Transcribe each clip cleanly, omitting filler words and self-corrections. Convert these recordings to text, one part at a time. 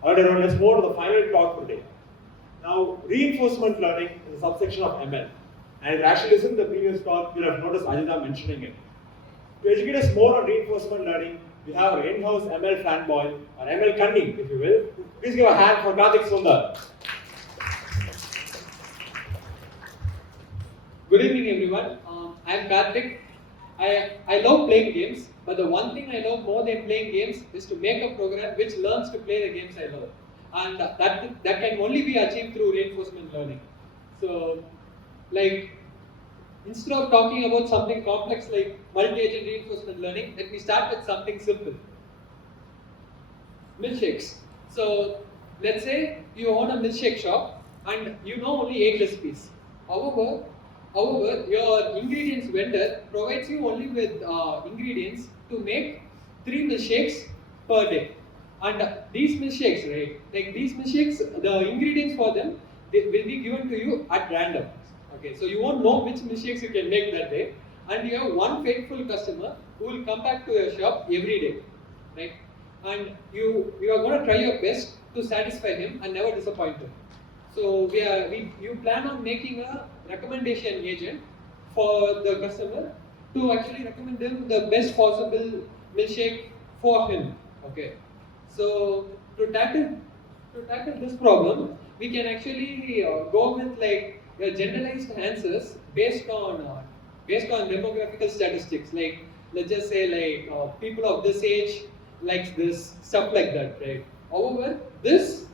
Alright everyone, let's move to the final talk for today. Now, reinforcement learning is a subsection of ML. And if you actually listen to the previous talk, you'll have noticed Ajita mentioning it. To educate us more on reinforcement learning, we have our in-house ML fanboy, or ML Kandi, if you will. Please give a hand for Karthik Sundar. Good evening, everyone. I am Karthik. I love playing games, but the one thing I love more than playing games is to make a program which learns to play the games I love. And that can only be achieved through reinforcement learning. So, like, instead of talking about something complex like multi-agent reinforcement learning, let me start with something simple. Milkshakes. So, let's say you own a milkshake shop and you know only 8 recipes. However, your ingredients vendor provides you only with ingredients to make 3 milkshakes per day. And these milkshakes, right? Like these milkshakes, the ingredients for them they will be given to you at random. Okay, so you won't know which milkshakes you can make that day, and you have one faithful customer who will come back to your shop every day, right? And you are going to try your best to satisfy him and never disappoint him. So you plan on making a recommendation agent for the customer to actually recommend them the best possible milkshake for him. Okay. So to tackle this problem, we can actually go with like generalized answers based on demographical statistics. Like let's just say like people of this age likes this, stuff like that, right? However, this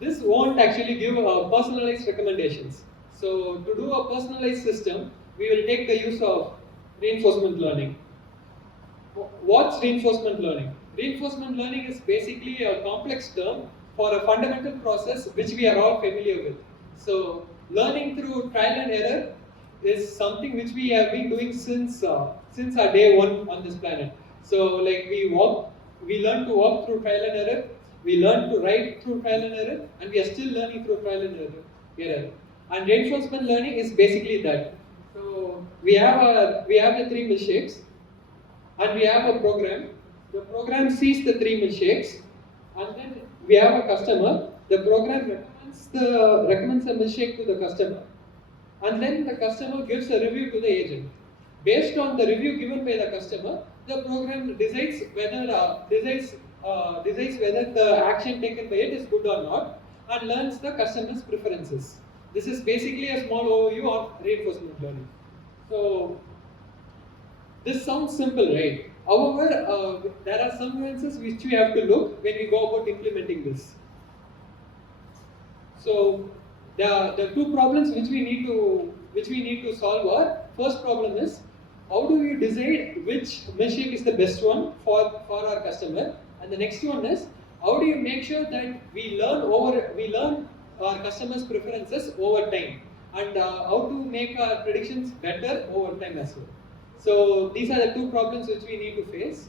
won't actually give personalized recommendations. So to do a personalized system, we will take the use of reinforcement learning. What's reinforcement learning? Reinforcement learning is basically a complex term for a fundamental process which we are all familiar with. So learning through trial and error is something which we have been doing since our day one on this planet. So like we learn to walk through trial and error, we learn to write through trial and error, and we are still learning through trial and error. And reinforcement learning is basically that. So we have the 3 milkshakes, and we have a program. The program sees the 3 milkshakes, and then we have a customer. The program recommends a milkshake to the customer, and then the customer gives a review to the agent. Based on the review given by the customer, the program decides whether the action taken by it is good or not, and learns the customer's preferences. This is basically a small overview of reinforcement learning. So this sounds simple, right? However, there are some nuances which we have to look when we go about implementing this. So the 2 problems which we need to solve are: first problem is how do we decide which milkshake is the best one for our customer, and the next one is how do you make sure that we learn our customers' preferences over time, and how to make our predictions better over time as well. So these are the 2 problems which we need to face.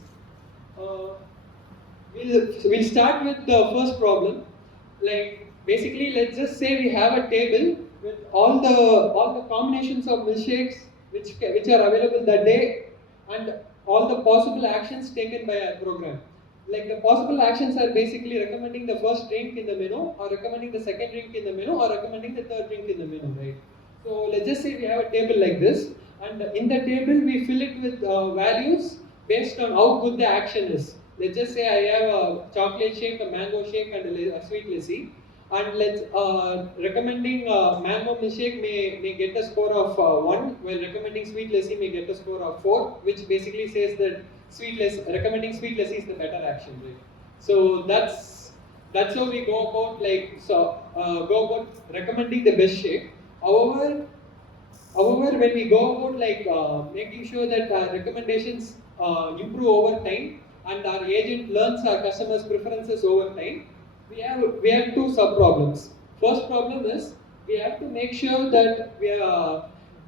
We'll start with the first problem. Like basically, let's just say we have a table with all the combinations of milkshakes which are available that day, and all the possible actions taken by our program. Like the possible actions are basically recommending the first drink in the menu, or recommending the second drink in the menu, or recommending the third drink in the menu, right? So let's just say we have a table like this, and in the table we fill it with values based on how good the action is. Let's just say I have a chocolate shake, a mango shake, and a sweet lassi. And let's recommending mango milkshake may get a score of 1, while recommending sweet lassi may get a score of 4, which basically says that recommending sweet lassi is the better action, right? So that's how we go about go about recommending the best shake. However, when we go about making sure that our recommendations improve over time and our agent learns our customers' preferences over time, we have 2 sub problems. First problem is we have to make sure that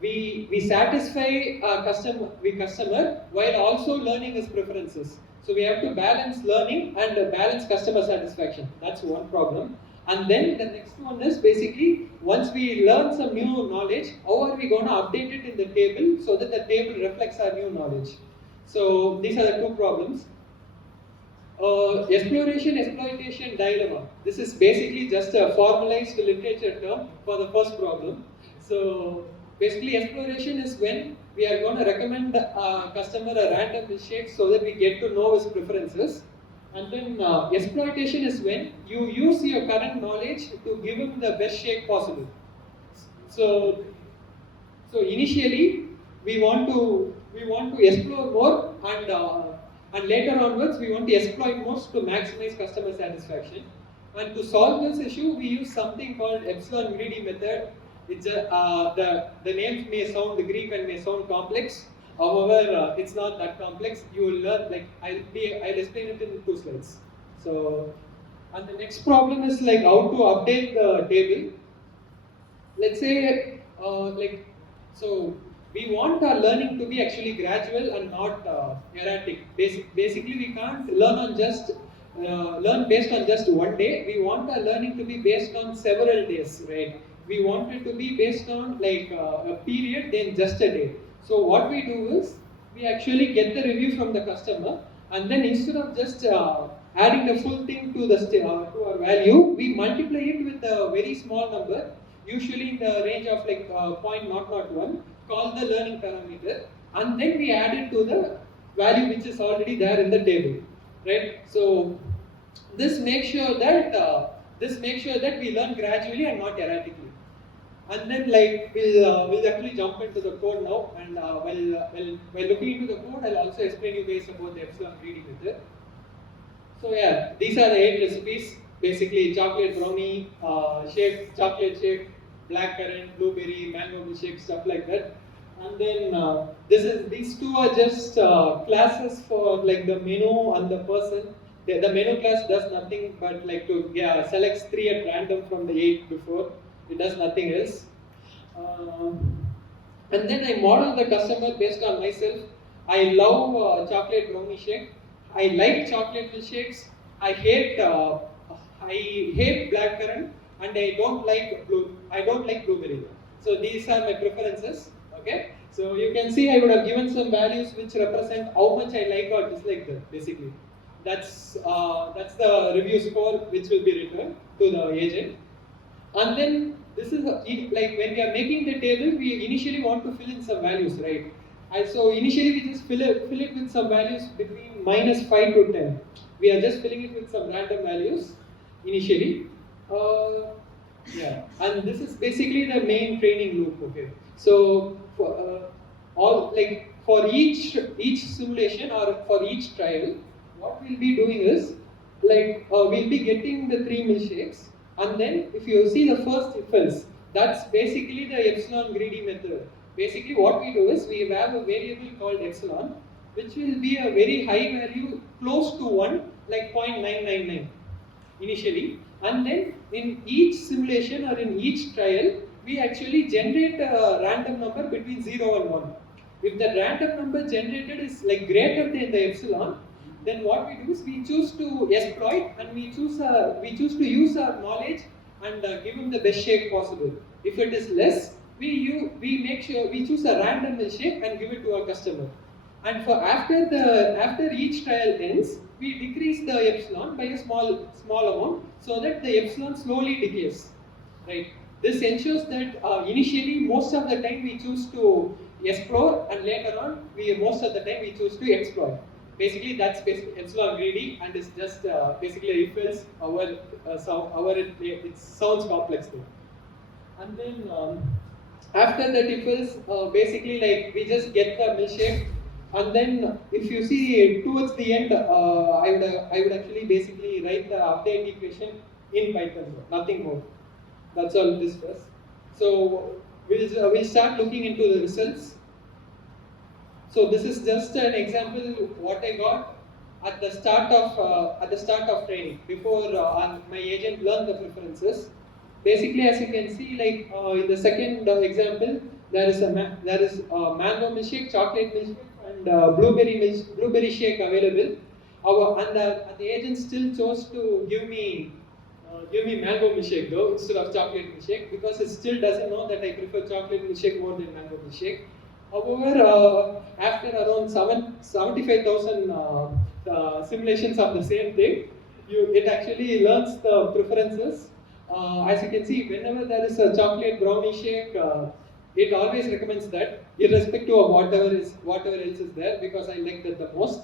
we satisfy our customer while also learning his preferences. So we have to balance learning and balance customer satisfaction. That's one problem. And then the next one is basically once we learn some new knowledge, how are we going to update it in the table so that the table reflects our new knowledge? So these are the 2 problems. Exploration exploitation dilemma. This is basically just a formalized literature term for the first problem. So basically, exploration is when we are going to recommend a customer a random milkshake so that we get to know his preferences. And then exploitation is when you use your current knowledge to give him the best shake possible. So, so initially we want to explore more and later onwards we want to exploit more to maximize customer satisfaction. And to solve this issue, we use something called epsilon greedy method. The names may sound Greek and may sound complex. However, it's not that complex. You will learn. Like I'll explain it in 2 slides. So, and the next problem is like how to update the table. Let's say so we want our learning to be actually gradual and not erratic. Basically, we can't learn based on just one day. We want our learning to be based on several days, right? We want it to be based on a period, then just a day. So what we do is we actually get the review from the customer, and then instead of just adding the full thing to to our value, we multiply it with a very small number, usually in the range of 0.001, called the learning parameter, and then we add it to the value which is already there in the table, right? So this makes sure that we learn gradually and not erratically. And then we'll actually jump into the code now, and while looking into the code, I'll also explain you guys about the epsilon greedy method. So yeah, these are the 8 recipes. Basically, chocolate brownie, chocolate shake, blackcurrant, blueberry, mango milkshake, stuff like that. And then these 2 are just classes for like the menu and the person. The menu class does nothing but selects 3 at random from the 8 before. It does nothing else. And then I model the customer based on myself. I love chocolate brownie shake. I like chocolate milkshakes. I hate blackcurrant, and I don't like blueberry. So these are my preferences. Okay. So you can see I would have given some values which represent how much I like or dislike them. Basically, that's the review score which will be returned to the agent. And then this is like when we are making the table, we initially want to fill in some values, right? And so initially we just fill it with some values between -5 to 10. We are just filling it with some random values initially. Yeah, and this is basically the main training loop. Okay, so for each simulation or for each trial, what we'll be doing is we'll be getting the 3 milkshakes. And then if you see the first if else, that's basically the epsilon greedy method. Basically what we do is we have a variable called epsilon, which will be a very high value close to 1, like 0.999 initially. And then in each simulation or in each trial, we actually generate a random number between 0 and 1. If the random number generated is greater than the epsilon, then what we do is we choose to exploit, and we choose to use our knowledge and give him the best shake possible. If it is less, we make sure we choose a random milkshake and give it to our customer. And for after each trial ends, we decrease the epsilon by a small amount so that the epsilon slowly decays. Right. This ensures that initially most of the time we choose to explore, and later on most of the time we choose to exploit. Basically, that's basically epsilon greedy, and it's just basically if else it sounds complex though. And then after that if else, basically we just get the milkshake, and then if you see towards the end, I would actually basically write the update equation in Python, nothing more. That's all this does. So we'll start looking into the results. So this is just an example what I got at the start of training, before my agent learned the preferences. Basically, as you can see, in the second example, there is mango milkshake, chocolate milkshake, and blueberry shake available. And the agent still chose to give me mango milkshake instead of chocolate milkshake, because it still doesn't know that I prefer chocolate milkshake more than mango milkshake. However, after around 75,000 simulations of the same thing, it actually learns the preferences. As you can see, whenever there is a chocolate brownie shake, it always recommends that, irrespective of whatever else is there, because I like that the most.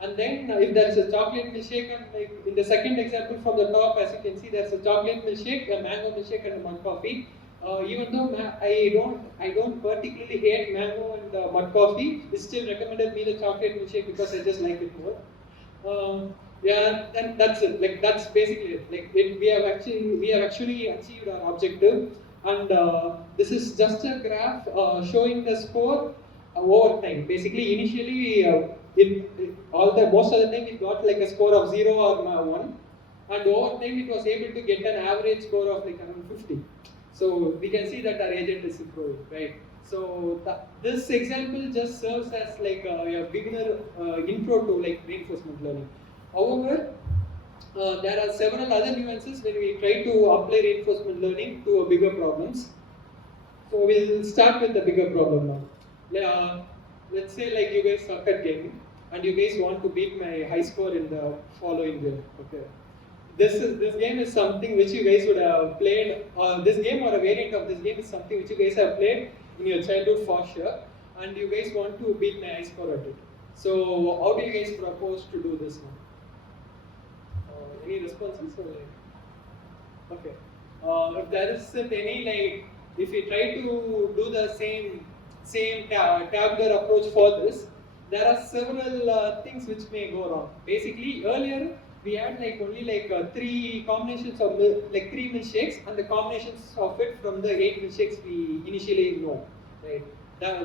And then if there is a chocolate milkshake, and like in the second example from the top, as you can see, there's a chocolate milkshake, a mango milkshake, and a mud coffee. Even though I don't particularly hate mango and mud coffee, it still recommended me the chocolate milkshake because I just like it more. Yeah, then that's it. Like that's basically it. Like we have actually achieved our objective, and this is just a graph showing the score over time. Basically, initially all the most of the time it got like a score of 0 or 1, and over time it was able to get an average score of like around 50. So we can see that our agent is improving, right? So this example just serves as like a beginner intro to like reinforcement learning. However, there are several other nuances when we try to apply reinforcement learning to a bigger problems. So we'll start with the bigger problem now. Let's say like you guys suck at gaming and you guys want to beat my high score in the following game. Okay. This game is something which you guys would have played, or this game or a variant of this game is something which you guys have played in your childhood for sure, and you guys want to beat my high score at it. So how do you guys propose to do this now? Any responses or like? Okay. If there isn't any, like, if we try to do the same tabular approach for this, there are several things which may go wrong. Basically, earlier we had like only like three combinations of like 3 milkshakes and the combinations of it from the 8 milkshakes we initially know, right?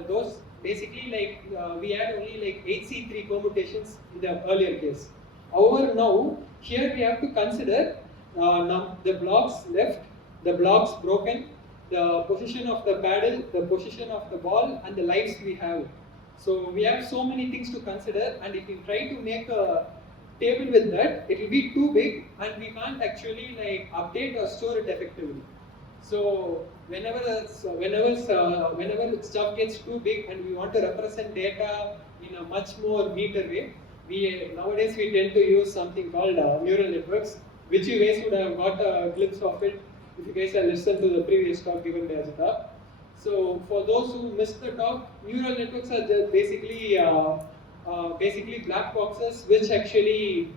Those basically like we had only like 8C3 permutations in the earlier case. However, now here we have to consider the blocks left, the blocks broken, the position of the paddle, the position of the ball, and the lives we have. So we have so many things to consider, and if you try to make a table with that, it will be too big, and we can't actually like update or store it effectively. So whenever stuff gets too big and we want to represent data in a much more neater way, nowadays we tend to use something called neural networks, which you guys would have got a glimpse of it if you guys have listened to the previous talk given by Ajita. So for those who missed the talk, neural networks are just basically black boxes which actually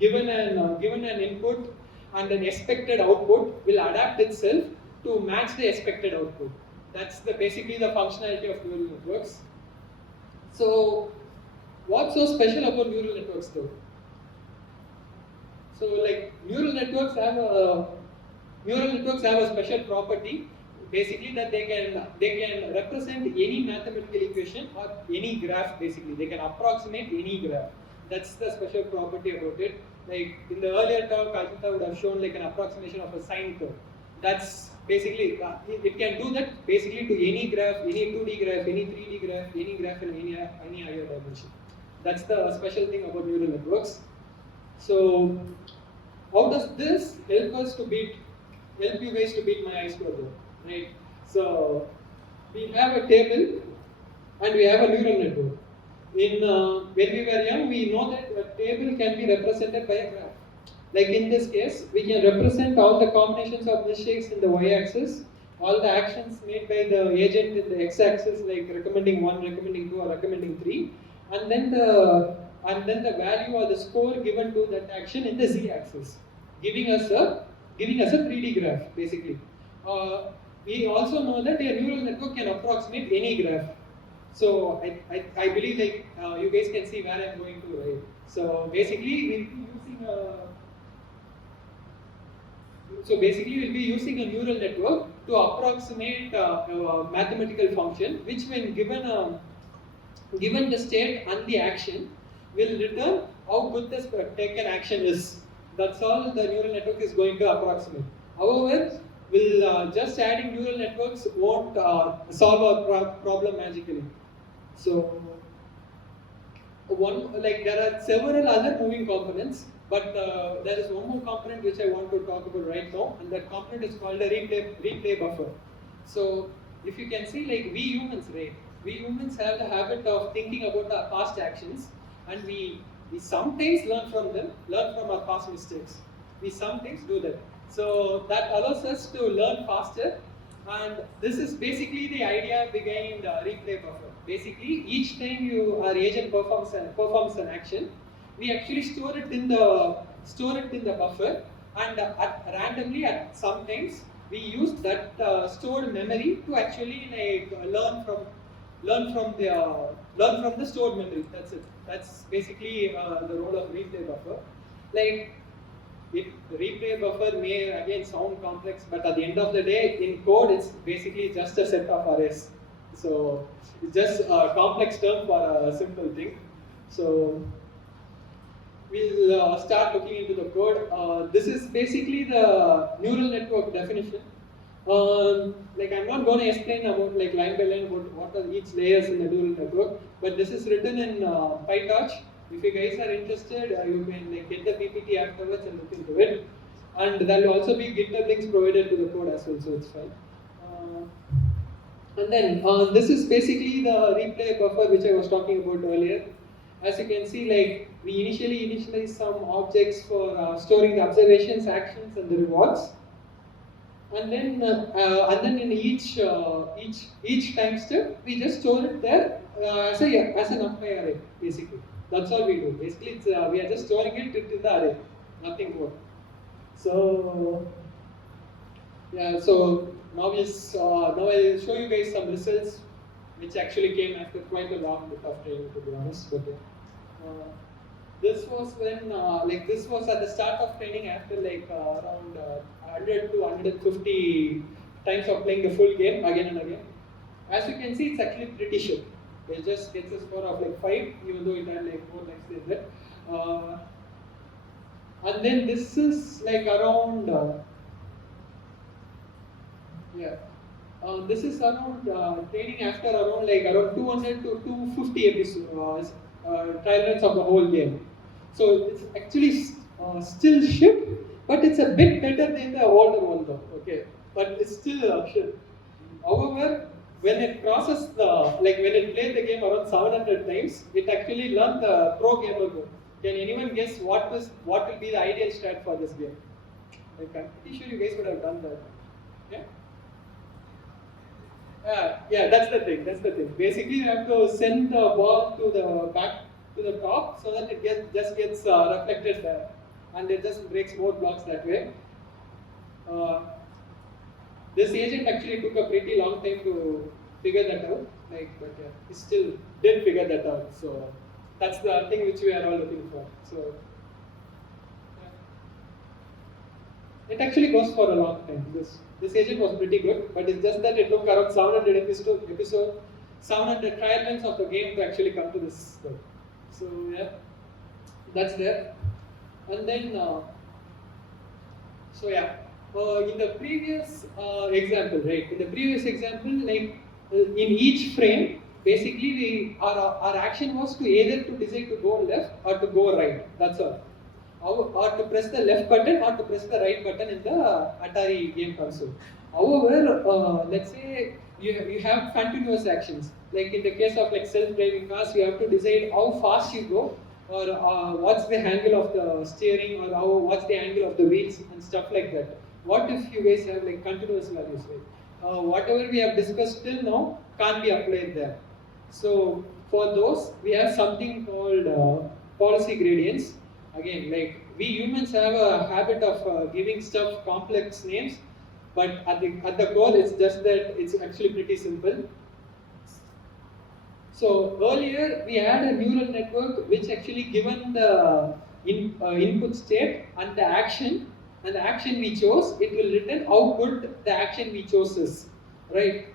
given an input and an expected output will adapt itself to match the expected output. That's basically the functionality of neural networks. So what's so special about neural networks though? So like neural networks have a special property, basically that they can represent any mathematical equation or any graph. Basically, they can approximate any graph. That's the special property about it. Like in the earlier talk, Ajita would have shown like an approximation of a sine curve. That's basically it can do that basically to any graph, any 2D graph, any 3D graph, any graph in any higher dimension. That's the special thing about neural networks. So how does this help you guys to beat my high score though? Right? So we have a table and we have a neural network. When we were young, we know that a table can be represented by a graph. Like in this case, we can represent all the combinations of milkshakes in the y-axis, all the actions made by the agent in the x-axis, like recommending 1, recommending 2, or recommending 3, and then the value or the score given to that action in the z-axis, giving us a 3D graph basically. We also know that a neural network can approximate any graph. So I believe like you guys can see where I'm going to, right? So basically we'll be using a neural network to approximate a mathematical function, which when given the state and the action will return how good this taken action is. That's all the neural network is going to approximate. However, just adding neural networks won't solve our problem magically. So there are several other moving components, but there is one more component which I want to talk about right now, and that component is called a replay buffer. So if you can see, like we humans, right, we humans have the habit of thinking about our past actions, and we sometimes learn from them, learn from our past mistakes. We sometimes do that. So that allows us to learn faster, and this is basically the idea behind replay buffer. Basically, each time our agent performs an action, we actually store it in the buffer, and randomly at sometimes we use that stored memory to actually learn from the stored memory. That's it. That's basically the role of replay buffer. Like, the replay buffer may again sound complex, but at the end of the day, in code, it's basically just a set of arrays. So it's just a complex term for a simple thing. So we'll start looking into the code. This is basically the neural network definition. Like, I'm not going to explain about like line by line what are each layers in the neural network, but this is written in PyTorch. If you guys are interested, you can like get the PPT afterwards and look into it. And there will also be GitHub links provided to the code as well, so it's fine. And then this is basically the replay buffer which I was talking about earlier. As you can see, like, we initialize some objects for storing the observations, actions, and the rewards. And then in each time step, we just store it there as an NumPy array, basically. That's all we do. Basically, it's, we are just storing it in the array, nothing more. So yeah, so now I'll show you guys some results which actually came after quite a long bit of training, to be honest. But this was when this was at the start of training after around 100 to 150 times of playing the full game again and again. As you can see, it's actually pretty shit. It just gets a score of like 5, even though it had like 4 times than that. And then this is like around this is around training after around 200 to 250 episodes, trial runs of the whole game. So it's actually still shit, but it's a bit better than the older one though. Okay, but it's still shit. However, when it crosses when it played the game around 700 times, it actually learned the pro gamer mode. Can anyone guess what will be the ideal strat for this game? Like, I'm pretty sure you guys would have done that. Yeah. Yeah, that's the thing. Basically, you have to send the ball to the back to the top so that it just gets reflected there, and it just breaks more blocks that way. This agent actually took a pretty long time to figure that out. But yeah, he still did figure that out. So that's the thing which we are all looking for. So yeah. It actually goes for a long time. This agent was pretty good, but it's just that it took around 700 episode, 700 trial runs of the game to actually come to this stuff. So yeah, that's there. And then, in the previous example, right? In the previous example, in each frame, basically our action was to either to decide to go left or to go right. That's all. Or to press the left button or to press the right button in the Atari game console. However, let's say you have continuous actions. Like in the case of self-driving cars, you have to decide how fast you go, or what's the angle of the steering, or what's the angle of the wheels and stuff like that. What if you guys have continuous values, right? Whatever we have discussed till now can't be applied there. So for those, we have something called policy gradients. Again, we humans have a habit of giving stuff complex names, but at the core, it's just that it's actually pretty simple. So earlier, we had a neural network which actually given the input state and the action we chose, it will return how good the action we chose is, right?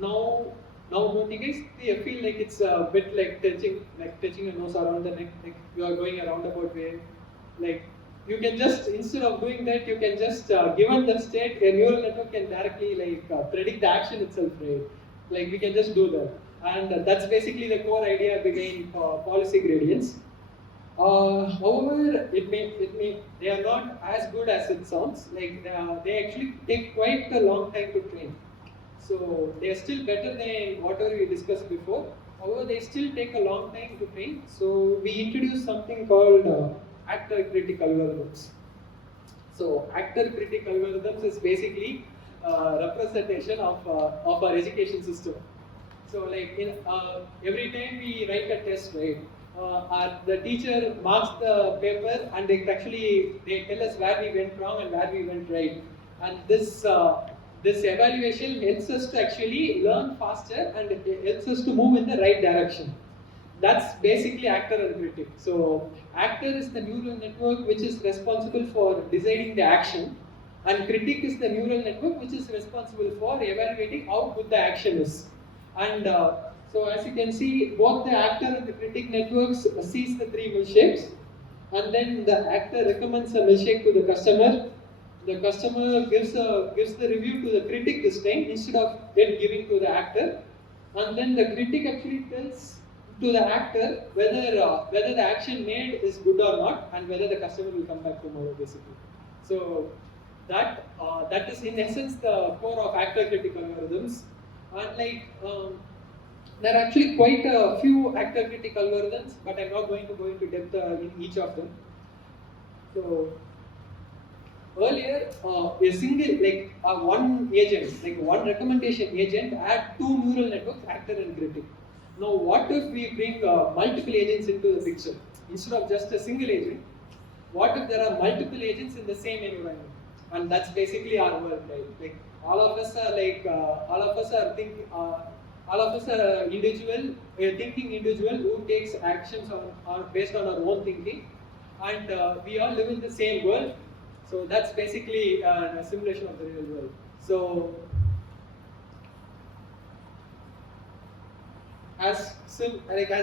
Now don't you guys feel like it's a bit like touching your nose around the neck, like you are going a roundabout way? Like, you can just, instead of doing that, you can just given the state, a neural network can directly predict the action itself, right? Like, we can just do that, and that's basically the core idea behind policy gradients. However, they are not as good as it sounds. They actually take quite a long time to train. So they are still better than whatever we discussed before. However, they still take a long time to train. So we introduced something called actor critic algorithms. So actor critic algorithms is basically representation of our education system. So like in every time we write a test, right? The teacher marks the paper and they tell us where we went wrong and where we went right. And this evaluation helps us to actually learn faster and it helps us to move in the right direction. That's basically actor and critic. So actor is the neural network which is responsible for deciding the action, and critic is the neural network which is responsible for evaluating how good the action is. And so as you can see, both the actor and the critic networks sees the three milkshakes, and then the actor recommends a milkshake to the customer. The customer gives the review to the critic this time instead of it giving to the actor, and then the critic actually tells to the actor whether the action made is good or not, and whether the customer will come back tomorrow, basically. So that is in essence the core of actor critic algorithms. And there are actually quite a few actor critic algorithms, but I'm not going to go into depth in each of them. So earlier, a single one agent, like one recommendation agent, had two neural networks, actor and critic. Now, what if we bring multiple agents into the picture instead of just a single agent? What if there are multiple agents in the same environment? And that's basically our world, right? Like all of us are thinking individual who takes actions on based on our own thinking, and we all live in the same world. So that's basically a simulation of the real world. So as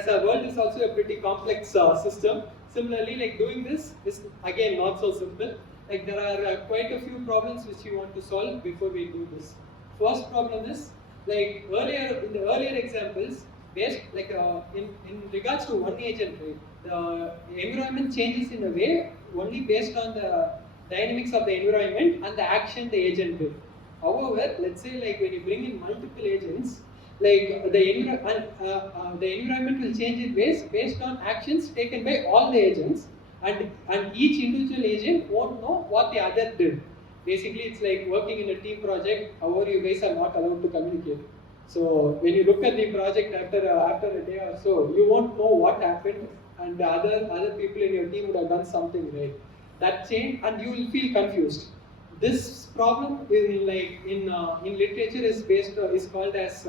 our world is also a pretty complex system, similarly, like doing this is again not so simple. Like there are quite a few problems which we want to solve before we do this. First problem is like in the earlier examples, based in regards to one agent, right? The environment changes in a way only based on the dynamics of the environment and the action the agent did. However, let's say like when you bring in multiple agents, like the environment will change in ways based on actions taken by all the agents, and each individual agent won't know what the other did. Basically, it's like working in a team project. However, you guys are not allowed to communicate. So when you look at the project after a day or so, you won't know what happened, and the other people in your team would have done something right. That change, and you will feel confused. This problem in literature is called as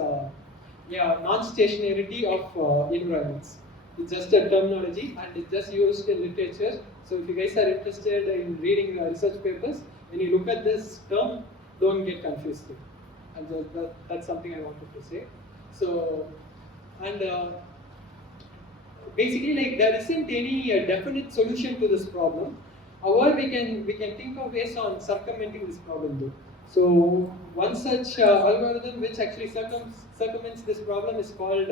non-stationarity of environments. It's just a terminology and it's just used in literature. So if you guys are interested in reading research papers, when you look at this term, don't get confused. And that's something I wanted to say. So, and basically, like there isn't any definite solution to this problem. However, we can think of ways on circumventing this problem though. So one such algorithm which actually circumvents this problem is called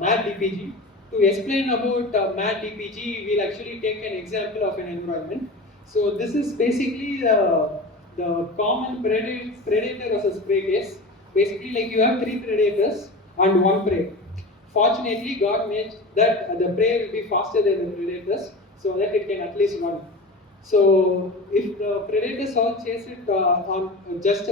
MAD-DPG. To explain about MAD-DPG, we'll actually take an example of an environment. So this is basically the common predator versus prey case. Basically, like you have three predators and one prey. Fortunately, God made that the prey will be faster than the predators, so that it can at least run. So if the predators all chase it on just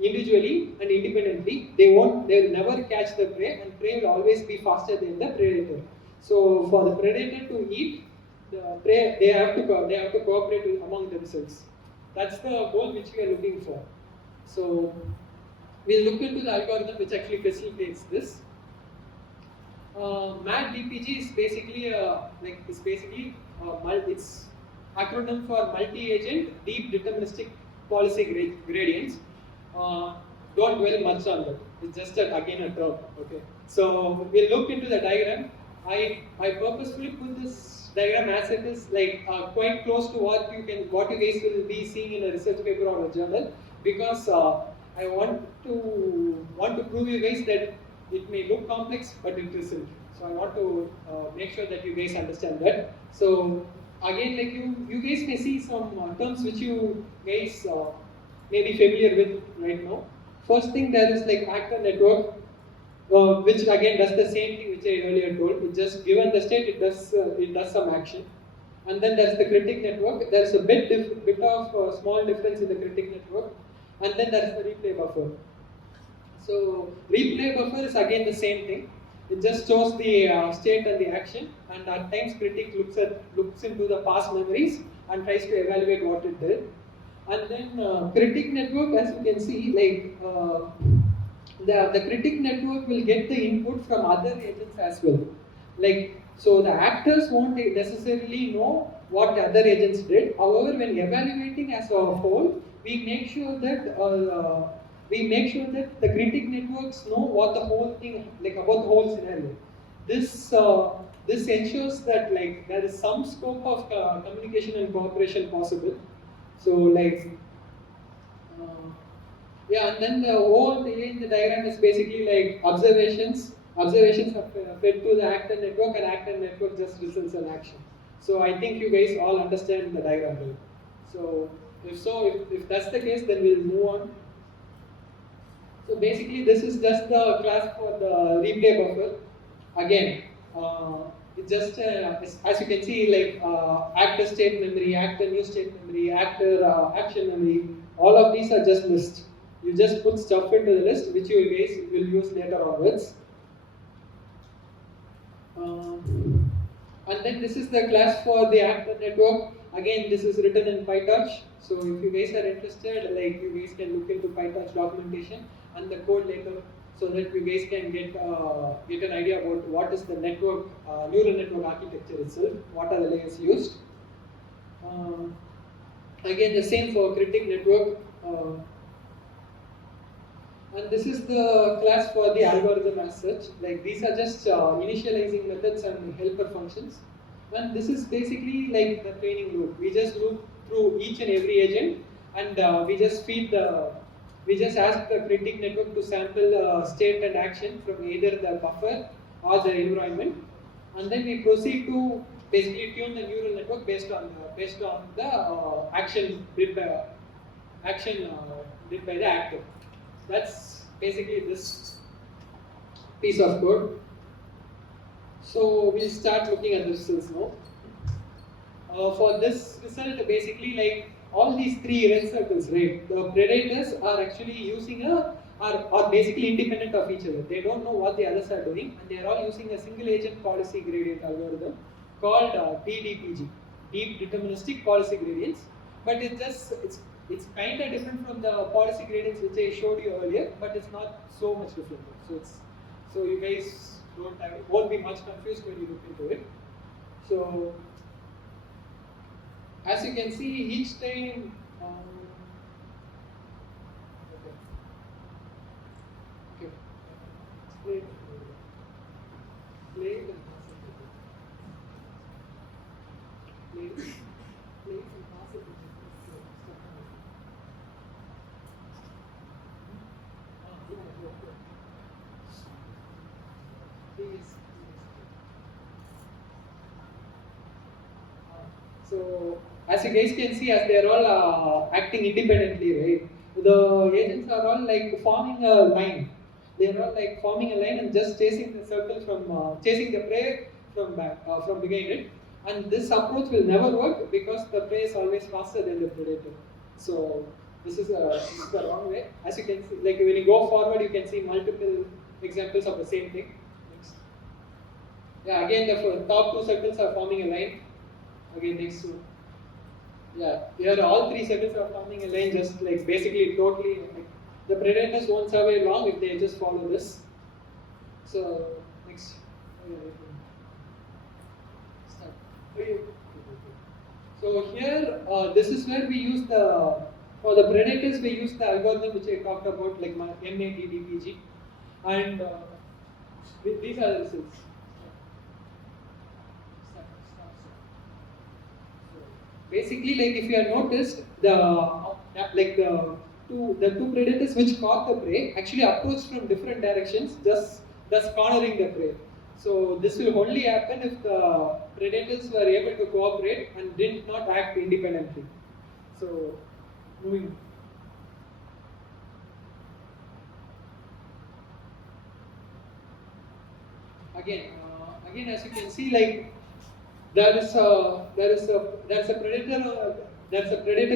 individually and independently, they'll never catch the prey, and prey will always be faster than the predator. So for the predator to eat the prey, they have to cooperate among themselves. That's the goal which we are looking for. So we'll look into the algorithm which actually facilitates this. MAD-DPG is basically it's acronym for multi-agent deep deterministic policy gradients. Don't dwell much on that. It's just again a term. Okay. So we'll look into the diagram. I purposefully put this diagram as it is, like quite close to what you guys will be seeing in a research paper or a journal, because I want to prove you guys that it may look complex, but it isn't. So I want to make sure that you guys understand that. So again, like you guys may see some terms which you guys may be familiar with right now. First thing, there is like actor network, which again does the same thing which I earlier told. It just given the state, it does some action. And then there's the critic network. There's a bit of small difference in the critic network. And then there's the replay buffer. So replay buffer is again the same thing. It just stores the state and the action, and at times critic looks into the past memories and tries to evaluate what it did. And then critic network, as you can see, like the critic network will get the input from other agents as well. Like, so the actors won't necessarily know what the other agents did. However, when evaluating as a whole, we make sure that the critic networks know what the whole thing, like about the whole scenario. This ensures that like there is some scope of communication and cooperation possible. So like yeah, and then the whole thing in the diagram is basically like observations. Observations are fed to the actor network, and actor network just results in action. So I think you guys all understand the diagram, right? So if that's the case, then we'll move on. So basically, this is just the class for the replay buffer. Again, it's just as you can see, like actor state memory, actor new state memory, actor action memory. All of these are just lists. You just put stuff into the list, which you guys will use later onwards. And then this is the class for the actor network. Again, this is written in PyTorch. So if you guys are interested, like you guys can look into PyTorch documentation and the code later, so that you guys can get an idea about what is the network, neural network architecture itself, what are the layers used. Again, the same for critic network. And this is the class for the algorithm as such. Like these are just initializing methods and helper functions. And this is basically like the training loop. We just loop through each and every agent, and we just ask the critic network to sample state and action from either the buffer or the environment, and then we proceed to basically tune the neural network based on the action did by the actor. That's basically this piece of code. So we'll start looking at the results now. For this result, basically like all these three red circles, right? The predators are actually using are basically independent of each other. They don't know what the others are doing, and they are all using a single agent policy gradient algorithm called DDPG, Deep Deterministic Policy Gradients. But it's kind of different from the policy gradients which I showed you earlier, but it's not so much different. So you guys won't be much confused when you look into it. So as you can see, each time So as you guys can see, as they are all acting independently, right? The agents are all like forming a line. They are all like forming a line and just chasing the circle chasing the prey from behind it. And this approach will never work because the prey is always faster than the predator. So this is the wrong way. As you can see, like when you go forward, you can see multiple examples of the same thing. Next. Yeah, again the top two circles are forming a line. Again, next one. Yeah, here all three circles are forming a line, just like basically totally. Like, the predators won't survive long if they just follow this. So next. Start. So here, this is where we use for the predators we use the algorithm which I talked about, like MADDPG, and these are the results. Basically, like if you have noticed, the two predators which caught the prey actually approached from different directions, thus cornering the prey. So this will only happen if the predators were able to cooperate and did not act independently. So moving. again, as you can see, like there's a predator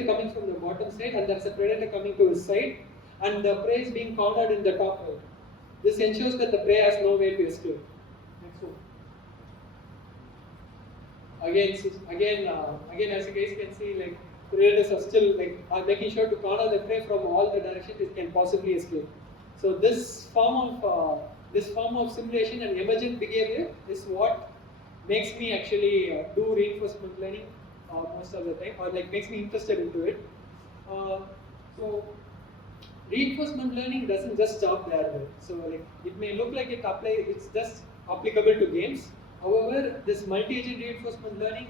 coming from the bottom side, and there's a predator coming to his side, and the prey is being cornered in the top right. This ensures that the prey has no way to escape. Next one. Again, as you guys can see, like predators are still are making sure to corner the prey from all the directions it can possibly escape. So this form of simulation and emergent behavior is what makes me actually do reinforcement learning most of the time, or like makes me interested into it. So reinforcement learning doesn't just stop there. So like it may look like it's just applicable to games. However, this multi-agent reinforcement learning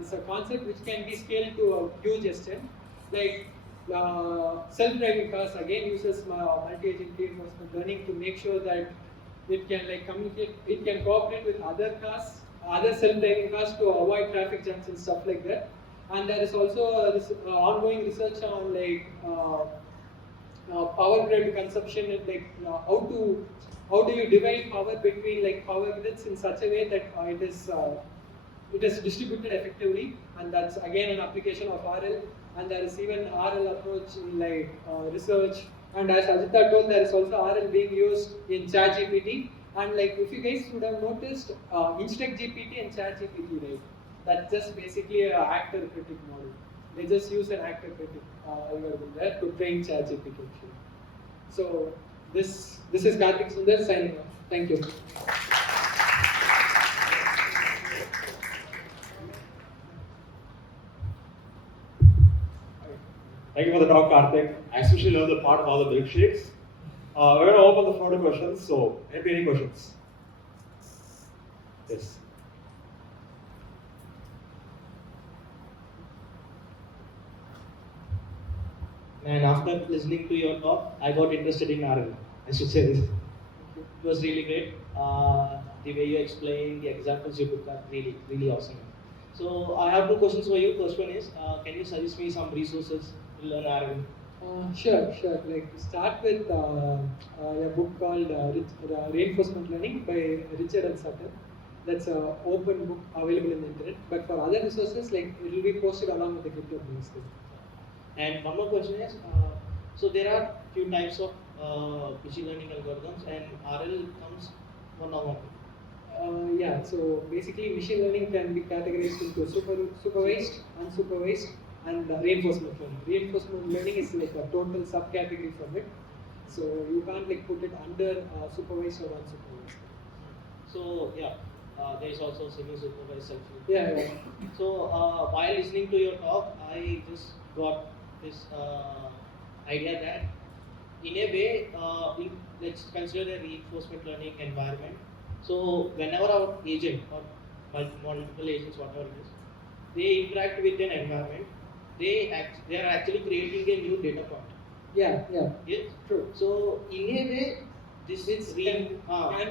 is a concept which can be scaled to a huge extent. Like self-driving cars again uses multi-agent reinforcement learning to make sure that it can like communicate, it can cooperate with other cars, other self-driving cars to avoid traffic jams and stuff like that. And there is also this ongoing research on like power grid consumption and like how do you divide power between like power grids in such a way that it is distributed effectively, and that's again an application of RL. And there is even RL approach in like research. And as Ajita told, there is also RL being used in ChatGPT. And like if you guys would have noticed, Instruct GPT and ChatGPT, right? That's just basically an actor critic model. They just use an actor critic algorithm there to train ChatGPT. So this is Karthik Sundar signing off. Thank you. Thank you for the talk, Karthik. I especially love the part about the milkshakes. We're going to open the floor to questions. So, any questions? Yes. And after listening to your talk, I got interested in RL. I should say this. It was really great. The way you explained, the examples you took are really, really awesome. So I have two questions for you. First one is, can you suggest me some resources to learn RL? Sure. Like start with a book called Reinforcement Learning by Richard and Sutton. That's an open book available in the internet. But for other resources, like it will be posted along with the GitHub links. And one more question is, so there are few types of machine learning algorithms, and RL comes one of them. Yeah, so basically machine learning can be categorized into supervised, unsupervised, and reinforcement learning. Reinforcement learning is like a total subcategory from it. So you can't like put it under supervised or unsupervised. So yeah, there is also semi-supervised self-learning. Yeah. So while listening to your talk, I just got this idea that in a way, let's consider a reinforcement learning environment. So whenever our agent or multiple agents, whatever it is, they interact with an environment, they are actually creating a new data point. Yeah. Yes, True. So in a way, this is can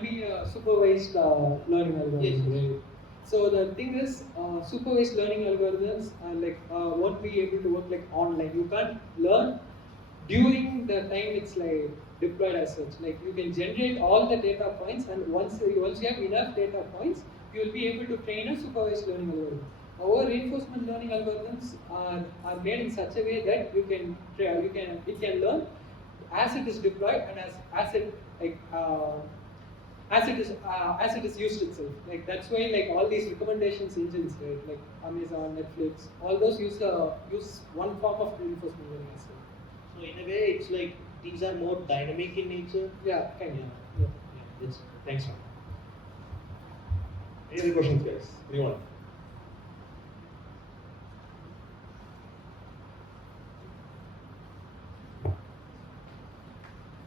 be a supervised learning algorithm. Yes. Right? So the thing is, supervised learning algorithms won't be able to work like online. You can't learn during the time it's like deployed as such. Like you can generate all the data points, and once you have enough data points, you will be able to train a supervised learning algorithm. Our reinforcement learning algorithms are made in such a way that it can learn as it is deployed and as it is used itself. Like that's why like all these recommendations engines, right? Like Amazon, Netflix, all those use one form of reinforcement learning as well. So in a way, it's like these are more dynamic in nature. Yeah, kind of. Thanks, man. Any other questions, guys? Anyone?